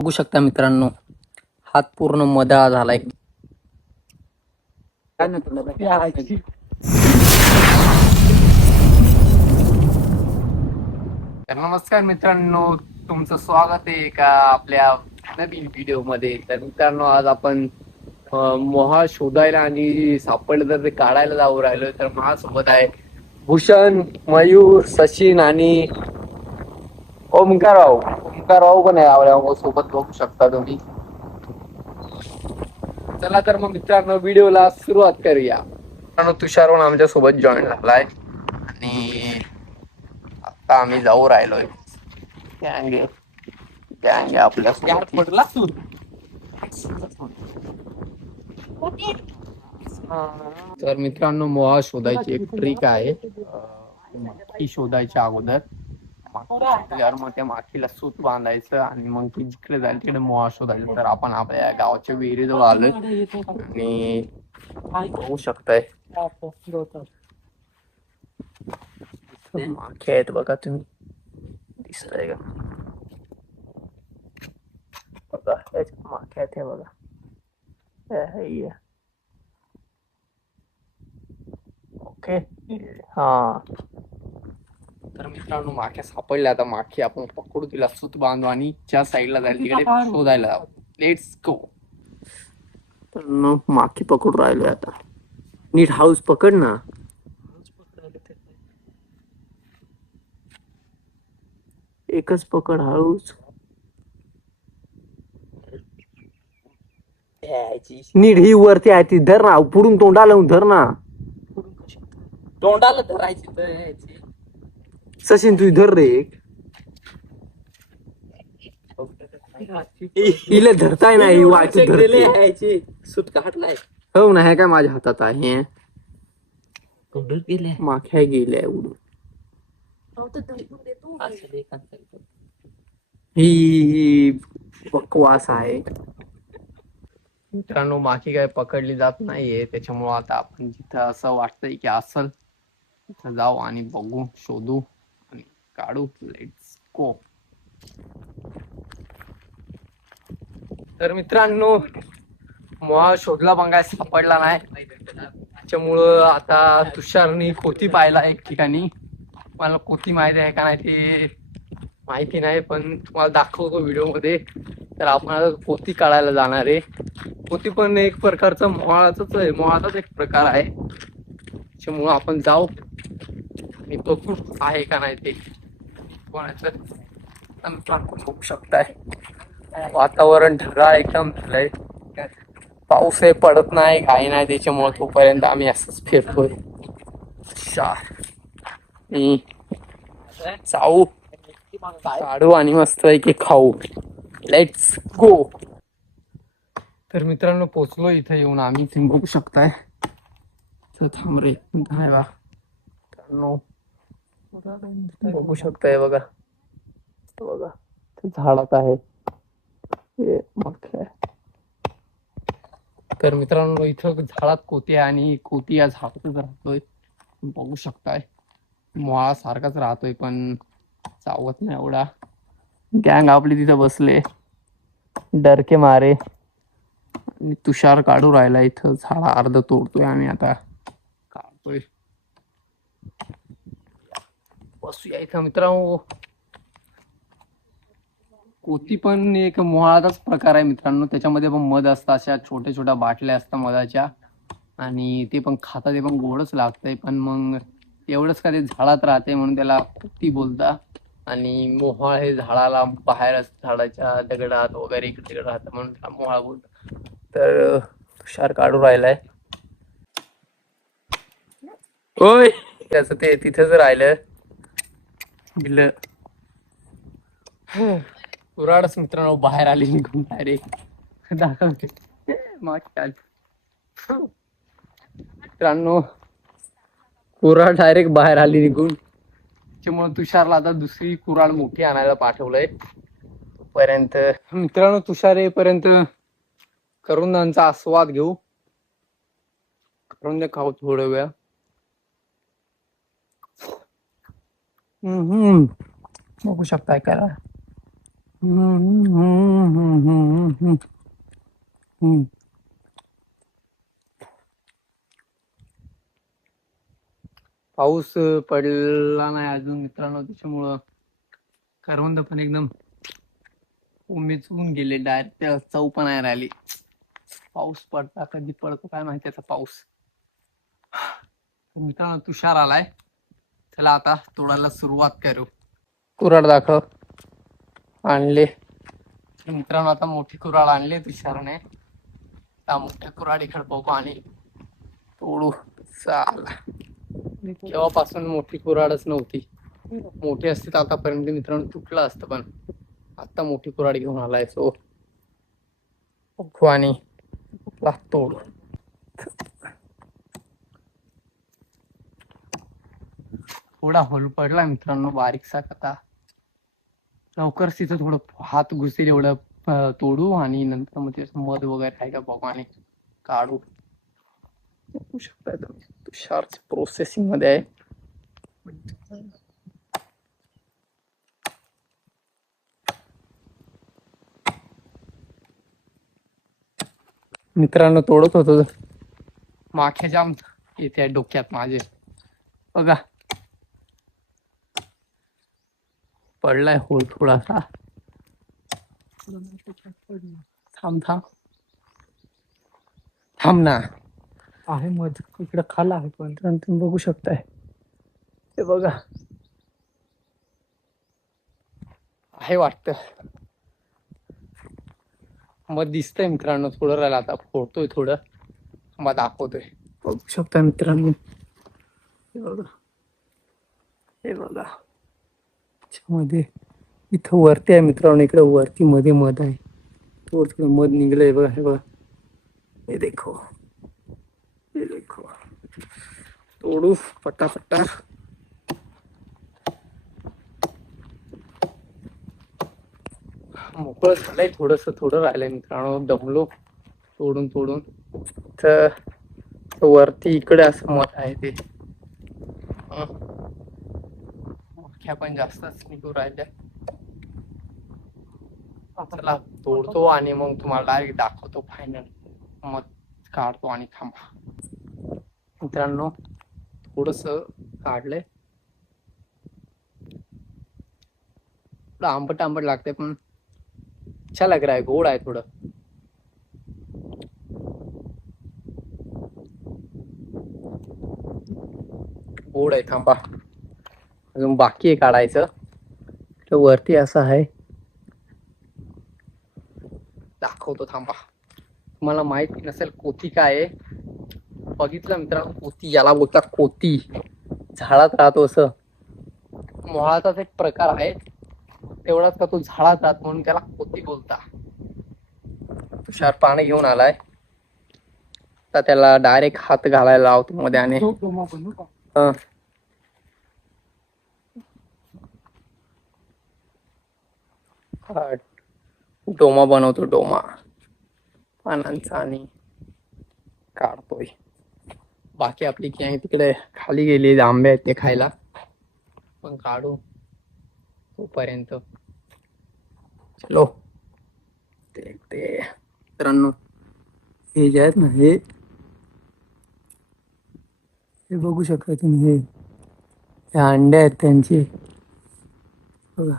बघू शकता मित्रांनो, हात पूर्ण मदा झालाय. तर नमस्कार मित्रांनो, तुमचं स्वागत आहे एका आपल्या नवीन व्हिडिओ मध्ये. तर मित्रांनो, आज आपण मोहा शोधायला आणि सापडलं तर ते काढायला जाऊ राहिलो. तर माझ्यासोबत आहे भूषण, मयूर, सचिन आणि ओमकारराव पण आहे आपल्या सोबत, बघू शकता तुम्ही. चला तर मग मित्रांनो, व्हिडिओला सुरुवात करूया. मित्रांनो, तुषार पण आमच्या सोबत जॉईन झालाय आणि आता आम्ही जाऊ राहिलोय. गँग आपल्या पडला तू. तर मित्रांनो, मोहा शोधायची एक ट्रिक आहे. माखी शोधायच्या अगोदर मग त्या माखीला सूत बांधायचं आणि मग ती जिकडे जाईल तिकडे मोहा शोधायचं. तर आपण आपल्या गावाच्या विहिरीजवळ आलोय आणि बघू शकताय माखे आहेत बघा तुम्ही, दिसतंय का बघा, माखे आहेत हे बघा. ओके, हा. तर मित्रांनो, माख्या सापडल्या. आता माखी आपण पकडू, तिला सूत बांधू आणि ज्या साईडला जाईल तिकडे शोधायला जाऊ. Let's go. तर माखी पकडू राहिलोय आता. नीट हाऊस पकड ना. एकच पकड, हळूच. नीट ही वरती आहे ती धर ना, पुढून तोंडाला धर ना. तोंडाला धरायची. सचिन तू धर रे. इले धरताय नाही वाटू धरते. सूट काढलाय. हो ना, हे काय माझ्या हातात आहे. माख्या गेल्या उडून. ही बकवास आहे मित्रांनो. माखी काय पकडली जात नाहीये, त्याच्यामुळं आता आपण जिथं असं वाटतंय की असल तिथं जाऊ आणि बघू, शोधू आणि काढू. Let's go. तर मित्रांनो, मोहा शोधला पण काय सापडला नाही. त्याच्यामुळं आता तुषारनी कोती पाहिला एक ठिकाणी. मला कोती माहिती आहे का नाही ते माहिती नाही, पण तुम्हाला दाखवतो व्हिडिओ मध्ये. तर आपण आता पोती काढायला जाणार आहे. पोती पण एक प्रकारचा मोहाचाच एक प्रकार आहे. त्याच्यामुळं आपण जाऊ आणि बघू आहे का नाही ते कोणाचं. बघू शकताय वातावरण ढगाळ एकदम झालंय. पाऊसही पडत नाही, काही नाही. त्याच्यामुळे तोपर्यंत आम्ही असंच फिरतोय. जाऊ, काढू आणि मस्त आहे की खाऊ. Let's go. तर मित्रांनो, पोचलो इथे येऊन आम्ही. तुम्ही बघू शकताय. थांब रे, बघू शकताय बघा बघा, झाडात आहे. तर मित्रांनो, इथं झाडात कोती आहे आणि कोती या झाडातच राहतोय. बघू शकताय. मोळा सारखाच राहतोय पण चावत नाही एवढा. गँग आपली तिथं बसले डरके मारे आणि तुषार काढू राहिला. इथं झाड अर्ध तोडतोय आम्ही आता, काढतोय. बसूया इथं मित्रांनो. कोती पण एक मोहाचाच प्रकार आहे मित्रांनो. त्याच्यामध्ये पण मध असतं, अशा छोट्या छोट्या बाटल्या असतात मधाच्या आणि ते पण खाता, ते पण गोडच लागतंय. पण मग एवढंच का ते झाडात राहते म्हणून त्याला कोती बोलता. आणि मोहाळ हे झाडाला बाहेर झाडाच्या दगडात वगैरे इकडे तिकडे राहतं म्हणून त्याला मोहाळ बोलतात. तर तुषार काढू राहिलाय. होय, त्याचं ते तिथंच राहिलं बिल. कुऱ्हाडच मित्रांनो बाहेर आली निघून डायरेक्ट दाखवते. मित्रांनो, कुऱ्हाड डायरेक्ट बाहेर आली निघून. त्याच्यामुळे तुषारला आता दुसरी कुऱ्हाड मोठी आणायला पाठवलंय. पर्यंत मित्रांनो, तुषार येईपर्यंत करुंदांचा आस्वाद घेऊ. करून खाऊ थोडं वेळ. बघू शकताय करा. पाऊस पडला नाही अजून मित्रांनो, त्याच्यामुळं करवंद पण एकदम उमेजून गेले. डायरेक्ट चव पण नाही राहिली. पाऊस पडता कधी पडतो काय माहिती आता पाऊस. मित्रांनो तुषार आलाय, चला आता तोडायला सुरुवात करू. कुऱ्हाड दाखव. आणले मित्रांनो, आता मोठी कुऱ्हाड आणली तुषारने. त्या मोठ्या कुऱ्हाडीकडे बघू आणि तोडू. चाला, केव्हापासून मोठी कुऱ्हाडच नव्हती. मोठी असते तर आतापर्यंत मित्रांनो तुटलं असतं, पण आता मोठी कुऱ्हाड घेऊन आलाय. सो बघू आणि तोडू. थोडा होल पडला मित्रांनो बारीकसा. आता लवकर तिथं थोडं हात घुसेल एवढं तोडू आणि नंतर मग त्याचं मध वगैरे आहे का बघू आणि काढू. बघू शकता तुम्ही तुषार प्रोसेसिंग मध्ये आहे. मित्रांनो तोडत होतो, माख्या जाम येते डोक्यात माझे. बघा पडलाय होल थोडासा. थांब थांब थांब ना. आहे मध इकडे खाला आहे, पण तुम्ही बघू शकताय. हे बघा आहे वाटतं मग दिसतंय मित्रांनो. थोडं राहिलं आता, फोडतोय थोडं, मग दाखवतोय. बघू शकता मित्रांनो, हे बघा, हे बघा मध्ये इथं वरती आहे मित्रांनो. इकडे वरती मध्ये मध आहे. थोडं मध निघलंय बघा. हे बघा, हे देखो, हे देखो. तोडू पटापटा. मोकळं झालंय, थोडं राहिलंय मित्रांनो. दमलो तोडून तोडून. तर वरती इकडे असं मध आहे ते. मोठ्या पण जास्तच निघू राहिल्या. चला तोडतो आणि मग तुम्हाला डायरेक्ट दाखवतो फायनल. मग काढतो आणि थांबा मित्रांनो. थोडस काढलंय, आंबट आंबट लागतंय पण अच्छा लग रहा है. गोड आहे थोडं. गोड आहे. थांबा अजून बाकी आहे काढायचं. तर वरती असं आहे, दाखवतो थांबा. तुम्हाला माहिती नसेल कोती काय आहे. बघितलं मित्रांनो, कोती याला बोलतात. कोती झाडात राहतो असं. मोहाचाच एक प्रकार आहे तेवढाच का तो झाडात राहत, म्हणून त्याला कोती बोलता. तुषार पाणी घेऊन आलाय, तर त्याला डायरेक्ट हात घालायला लावतो मध्ये आणि डोमा बनवतो. डोमा पानांचा आणि काढतोय. बाकी आपली की तिकडे खाली गेली आंबे आहेत ते खायला, पण काढू तोपर्यंत. चलो ते मित्रांनो, हे जे आहेत ना, हे बघू शकता तुम्ही. हे अंडे आहेत त्यांचे बघा.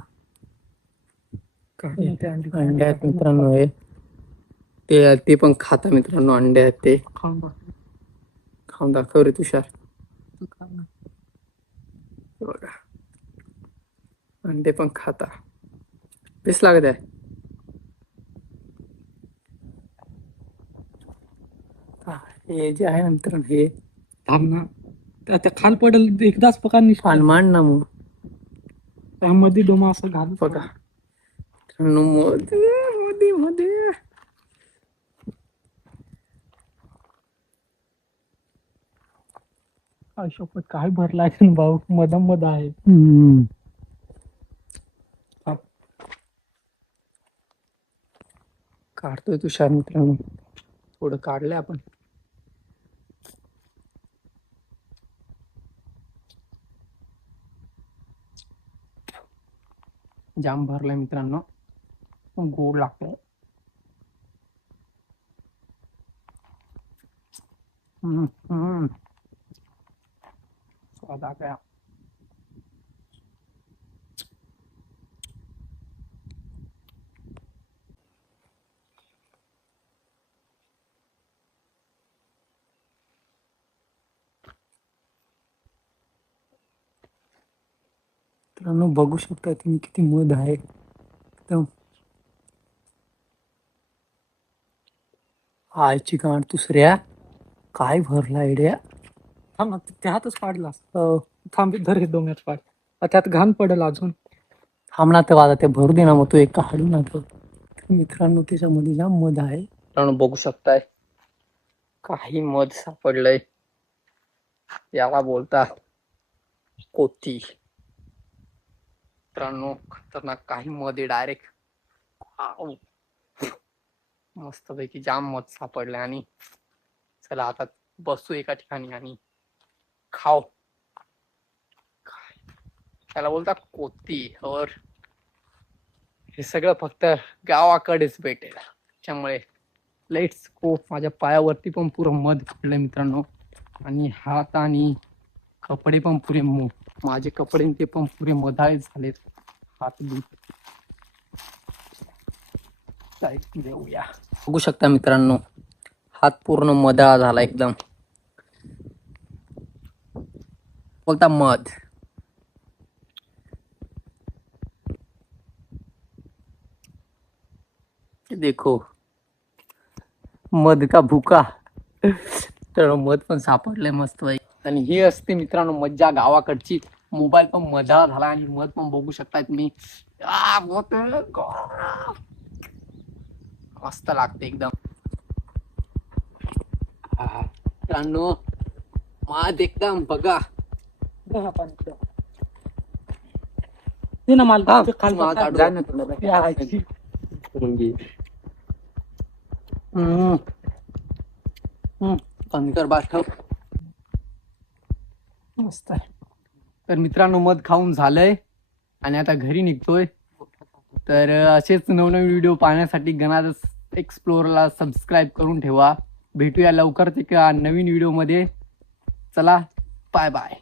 अंडे आहेत मित्रांनो. हे ते पण खाता मित्रांनो. अंडे आहेत ते. खाऊन दाखव रे तुषार. बघा अंडे पण खाता. बेस लागत आहे. हे जे आहे ना मित्रांनो, हे थांब ना, त्या खाल पडेल एकदाच पकांनी मान ना मग. त्यामध्ये डोमा असं घाल बघा मध्ये मध्ये शपथ काय भरला भाऊ. मधम मध आहे. काढतोय तुषार मित्रांनो. थोडं काढलंय आपण. जाम भरलाय मित्रांनो. पण गोड लागतंय. स्वाद आ गया. मित्रांनो बघू शकता तुम्ही किती मध आहे एकदम. आयची गांड दुसऱ्या काय भरला आयडिया. थांब ना, त्यातच पाडलास. थांब धर हे डोंगरात पाड. त्यात घाण पडेल अजून. थांब ना, तेव्हा ते भरू दे ना, मग तू एक काढू ना. तर मित्रांनो त्याच्यामध्ये जाम मध आहे. मित्रांनो बघू शकताय काही मध सापडलंय. याला बोलतात कोती. मित्रांनो खतरनाक काही मध आहे डायरेक्ट. मस्त पैकी जाम मध सापडले. आणि चला आता बसू एका ठिकाणी आणि खाऊ. त्याला बोलतात कोती. और हे सगळं फक्त गावाकडेच भेटेल. त्याच्यामुळे लेट्स गो. माझ्या पायावरती पण पुरं मध पडलंय मित्रांनो. आणि हात आणि कपडे पण पुरे माझे कपडे ते पण पुरे मधाळे झालेत. हात देऊया. बघू शकता मित्रांनो हात पूर्ण मधाळा झाला एकदम. बोलता मध. देखो मध का भुका. तर मध पण सापडलंय मस्त भाई. आणि ही असते मित्रांनो मज्जा गावाकडची. मोबाईल पण मधाळा झाला आणि मध पण बघू शकता तुम्ही. मस्त लागते एकदम. मित्रांनो मध एकदम बघा. ते ना माल हा, खाल मध आडू. जाय ना तुला. पंकर बाठव मस्त आहे. तर मित्रांनो मध खाऊन झालंय आणि आता घरी निघतोय. तर असेच नवनवीन व्हिडिओ पाहण्यासाठी गणारस एक्सप्लोरला सबस्क्राईब करून ठेवा. भेटूया लवकरच एका नवीन व्हिडिओ मध्ये. चला बाय बाय.